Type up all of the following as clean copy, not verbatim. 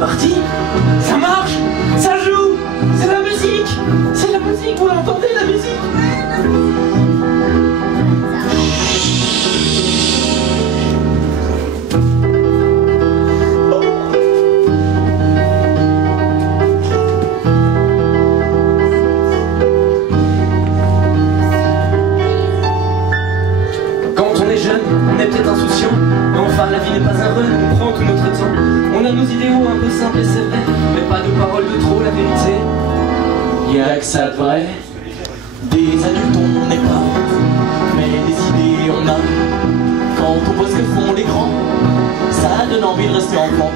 parti. Ça marche, ça joue, c'est la musique. C'est la musique, vous l'entendez la musique? On est peut-être insouciant, mais enfin la vie n'est pas un run, on prend tout notre temps. On a nos idéaux un peu simples et c'est vrai, mais pas de paroles de trop, la vérité. Y'a que ça de vrai. Des adultes on n'est pas, mais des idées on a. Quand on voit ce que font les grands, ça donne envie de rester enfant.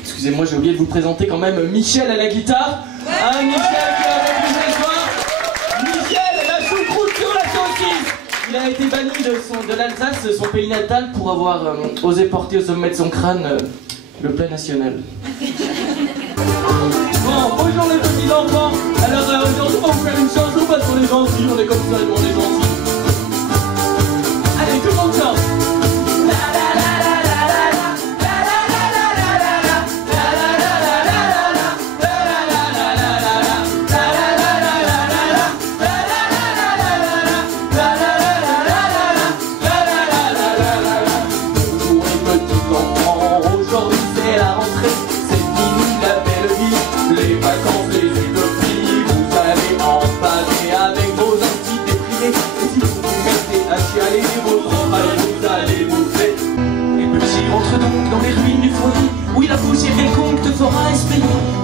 Excusez-moi, j'ai oublié de vous présenter quand même Michel à la guitare. Ah, Michel qui a repris ce soir. Michel, la choucroute sur la saucisse. Il a été banni de l'Alsace, son pays natal, pour avoir osé porter au sommet de son crâne le plat national. Bon, bonjour les petits enfants. Alors aujourd'hui on va vous faire une chanson parce qu'on est gentils, on est comme ça et on est gentils. Allez, tout le monde chante.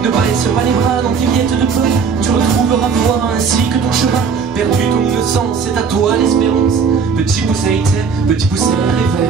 Ne baisse pas les bras dans tes miettes de pain. Tu retrouveras foi ainsi que ton chemin. Perdu ton innocence, c'est à toi l'espérance. Petit pousset était, petit pousset rêvait.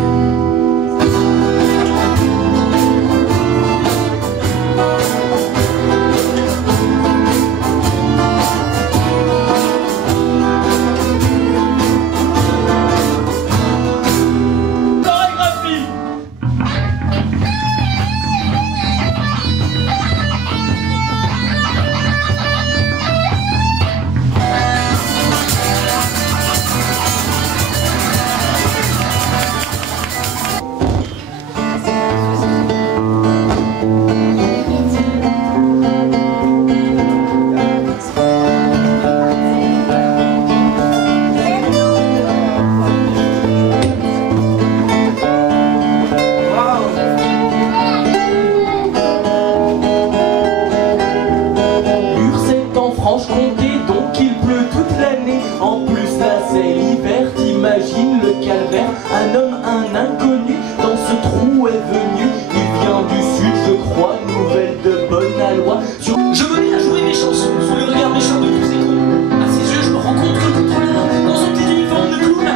Imagine le calvaire, un homme, un inconnu, dans ce trou est venu. Il vient du sud, je crois, nouvelle de bonne aloi. Je me mets à jouer mes chansons sous le regard méchant de tous ces cons. À ses yeux, je me rends compte que le contrôleur, dans son petit uniforme de clown, a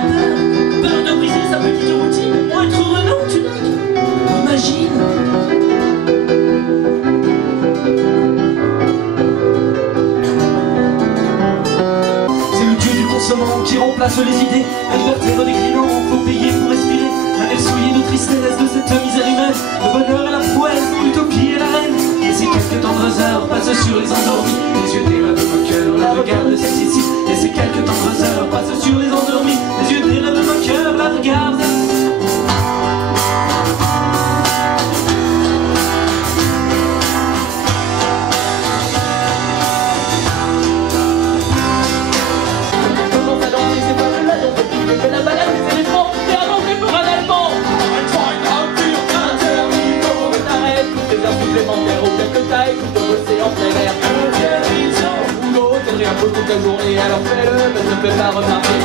peur de briser sa petite routine pour être heureux, non, tu n'as. Imagine. Qui remplace les idées, un vertèbre déclinant, faut payer pour respirer. Un air souillé de tristesse de cette misère humaine. Le bonheur et la prouesse, l'utopie et la reine. Et ces quelques tendres heures passent sur les endormis. Les yeux des rêves moqueurs, la regarde celle-ci. Et ces quelques tendres heures passent sur les endormis. Les yeux des rêves moqueurs, la regarde. Toute la journée, alors fais-le, mais ne fais pas remarquer.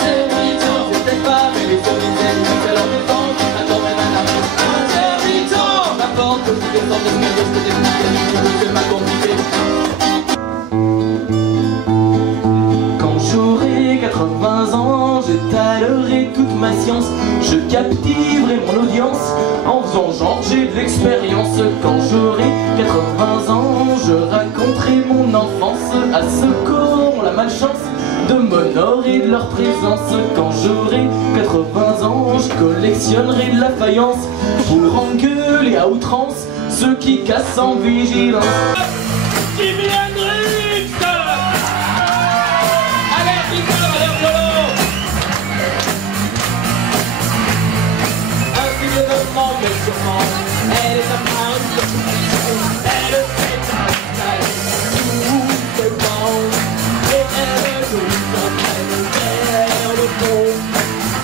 C'est peut-être pas, mais les fournisseurs disent alors des temps, attends même un artiste. Intermittent, n'importe que tu descends de ce que je peux t'expliquer, c'est ma compliqué. Quand j'aurai 80 ans, j'étalerai toute ma science. Je captiverai mon audience en faisant genre j'ai de l'expérience. Quand j'aurai 80 ans, je raconterai mon enfance à ceux qui auront la malchance de m'honorer de leur présence. Quand j'aurai 80 ans, je collectionnerai de la faïence pour engueuler à outrance ceux qui cassent en vigilance. Jimi Hendrix! Allez, Victor, allez, Polo! Ainsi le développement, mais sûrement, elle est amoureuse, elle fait un style, tout est bon, et elle joue comme elle vers le fond.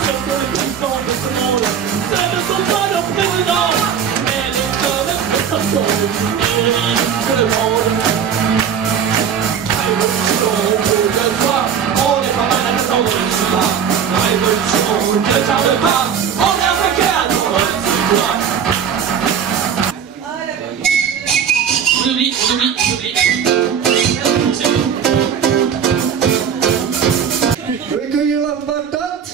Sauf que les présidents de ce monde, ce ne sont pas leurs présidents, mais les hommes de ce monde, ils dirigent le monde. Révolution, de toi, on est pas mal à attendre le chemin. Révolution, ne tarde pas, on est un paquet à attendre le pouvoir. On oublie. Je vais cueillir la patate,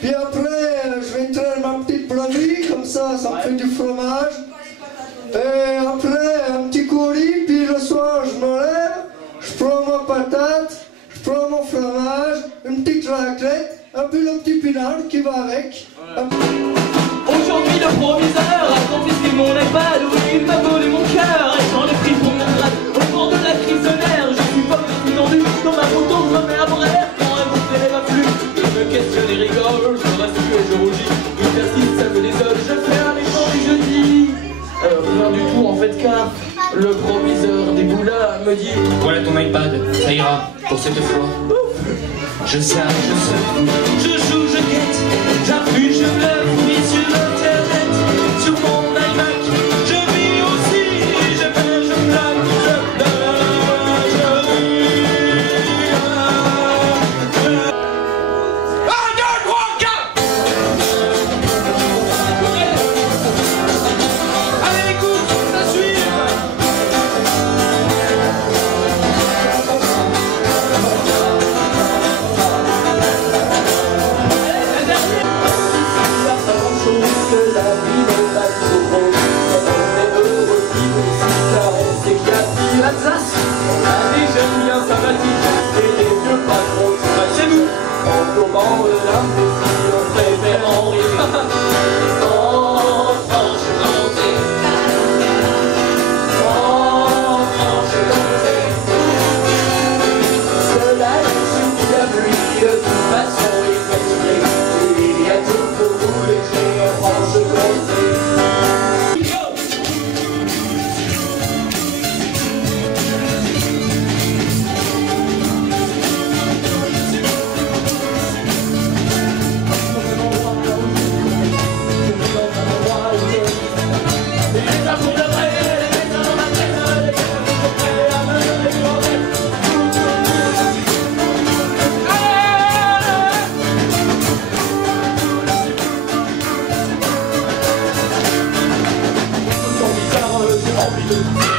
puis après je vais traire ma petite brebis, comme ça me fait du fromage. Et après un petit courrier, puis le soir je me lève, je prends ma patate, je prends mon fromage, une petite raclette, un peu le petit pinard qui va avec. Aujourd'hui le proviseur a confisqué mon iPad, oui il m'a volé mon cœur et j'en ai pris pour mon grade. Au bord de la crisonnière, je suis pas plus tendu dans ma photo de ma mère brère. Quand elle me fait ma plume, je me questionne et rigole, je rassure et je rougis. Il persiste, ça me désole, je fais un échange et je dis rien du tout en fait car le proviseur des boulas me dit Voilà ton iPad, ça ira pour cette fois. Je sais, je joue, je guette, j'appuie, je bluffe, oui sur internet, sur mon iMac, je vis aussi, je fais, je blague, je pleure, je ris. 1, 2, 3, 4. Allez, écoute, ça suit. que la vie n'est pas trop rose. On est heureux vivre ici car on sait qu'il y a pire l'Alsace. On a des jeunes bien sympathiques et des vieux patrons qui passent chez nous. En courbant l'imbécile, on préfère en rire. En franche comté, en franche comté, cela suffit à lui de toute façon il fait sourire. Il y a tout pour vous l'écrire en franche comté. Envie de